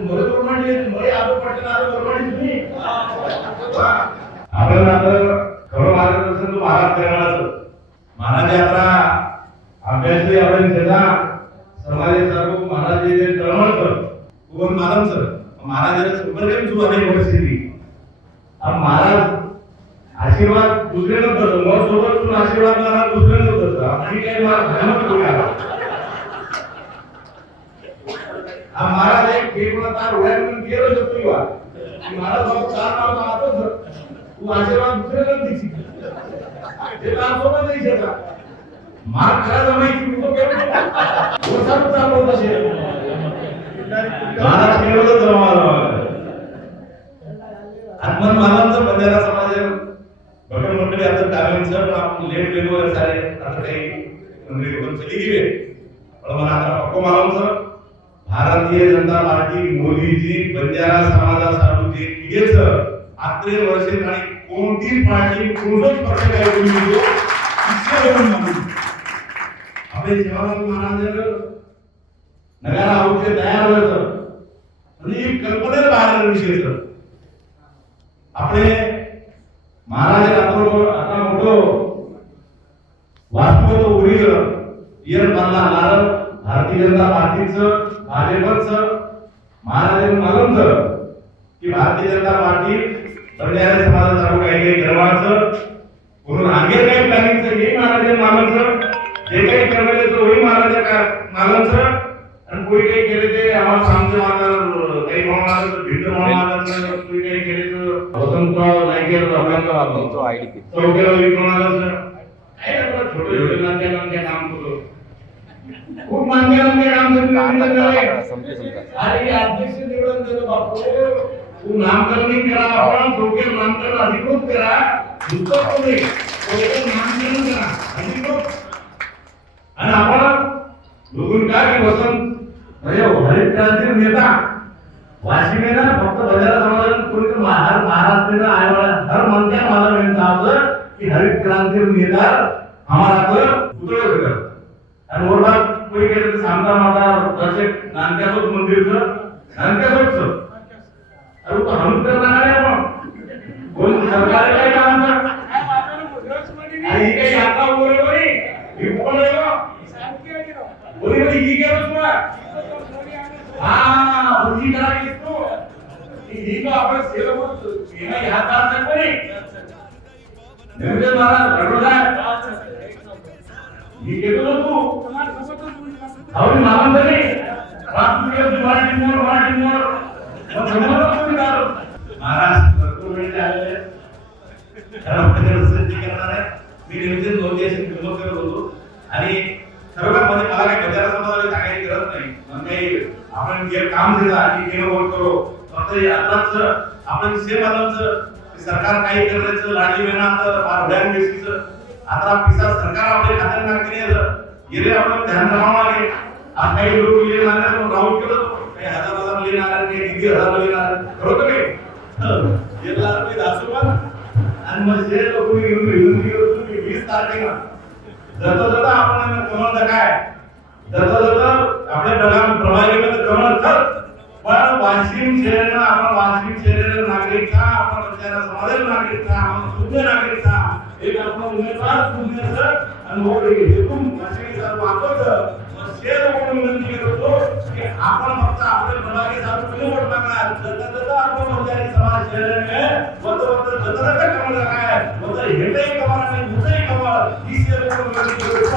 बरोबर म्हणजे मळे आलो पटणार बरोबर तुम्ही आपण आता खरं मार्गदर्शन तो महाराज करणारच महाराज यात्रा अभ्यासही आपण त्याचा समाजाचा महाराज जे तळमळ कोण मालम सर महाराजांना संपर्क जो अनेक परिस्थिती अब महाराज आशीर्वाद दुसरे न करतो मग सोबत तू आशीर्वाद मला दुसरे न करतो आणि काही मला धर्म करू नका अब महाराज एक केवळ तार उड्या म्हणून केलं शकतो किंवा महाराज बाबा चार नाव पाहतो तू आशीर्वाद दुसरे न दिसी ते तार सोबत नाही शकता मार खरा जमायची तो केवळ वर्षात चालू होत असेल महाराज केवळ जमाला आत्मन मानवचं बंजारा समाज भगवान मंडळी आता टाइमिंगचं पण आपण लेट गेलो सारे आता काही मंडळी पण चली गेले पण मला आता पक्को मानवचं भारतीय जनता पार्टी मोदीजी बंजारा समाजासाठी किडेच आत्रे वर्षे आणि कोणतीच पार्टी कोणतंच पक्ष काय करू नको इतके होऊन म्हणून आपले जवाहरलाल महाराज नगारा आहोत तयार होतं म्हणजे कल्पनेला बाहेर विषय सर आपले महाराज आता मोठो वास्तव उरी इयर बांधला आला भारतीय जनता पार्टीचं भाजपचं महाराज मालमचं की भारतीय जनता पार्टी बंजारा समाजासाठी काही गर्वाचं म्हणून आगे काही प्लॅनिंगचं हे महाराज मालमचं जे काही करण्याचं होई महाराज का मालमचं आणि कोणी काही केले ते आम्हाला सांगते मला काही म्हणणार भिंड म्हणणार कोणी काही केले तर वसंतराव नाही केलं आपल्याला तो आयडी की चौकेला विकणार काय आपलं छोटे नामके काम करतो खूप मानके काम अरे अध्यक्ष निवडून देतो बापू तू नामकरण करा आपण चौके नामकरण अधिकृत करा दुसरं कोणी चौके नामकरण करा अधिकृत आणि आपण लोगों का की वसंत म्हणजे हरित क्रांती नेता वाशिम ना फक्त बंजारा समाजात कोणी महाराष्ट्र हर मंत्र्या मला म्हणतात की हरित क्रांती नेता हमारा तो उतरे होता आणि और बात कोई कहते थे सामना माता दर्शक नानक्यासोत मंदिरचं नानक्यासोतचं अरे तो हम करना है आपण कोण सरकार काय काम कर आणि काही यात्रा बरोबर ही कोण आहे बोली बोली ही क्या उसमें हाँ बुद्धि करा किसको ही तो अपने सेवा को सेना यहाँ कर सकते नहीं निर्मल महाराज रघुदा ही क्या तो तू अभी मालूम नहीं रात में ये मार्टिन मोर और समझो तो निकालो महाराज तो मिल जाए खराब पद्धतीने सज्ज करणार आहे मी नियोजन दोन दिवस किंमत करत होतो आणि सर्वात मध्ये मला काही बंजारा समाजाला सांगायची गरज नाही म्हणजे आपण जे काम दिलं आणि केलं बोलतो फक्त यात्राच आपण सेम आलंच सरकार काही करायचं लाडी मेहनत फार बेसीचं आता पिसा सरकार आपल्या खात्यात नागरिक गेले आपण ध्यान ठेवावं लागेल आज काही लोक गेले नाही राऊंड केलं काही हजार लेणार काही 1,500 लेणार बरोबर नाही 1,00,000 रुपये दासोबा आणि मग जे लोक घेऊन 20 तारखेला जता आपण कमळ काय जता आपल्या प्रभागामध्ये कमळ खत पण वाशिम शहराला आपण वाशिम शहराला नागरिकता आपण बंजारा समाजाला नागरिकता आपण शुद्ध नागरिकता एक आपण उमेदवार सुनेचं आणि मोकळे हेतून वाशिमचा वापरत शेर म्हणून विनंती करतो की आपण फक्त आपल्या प्रभागासाठी निवड मागणार जता आपण बंजारी समाज शहराने जता कमळ काय हेटे कमळ आणि दुसरे कमळ ही शेर म्हणून विनंती करतो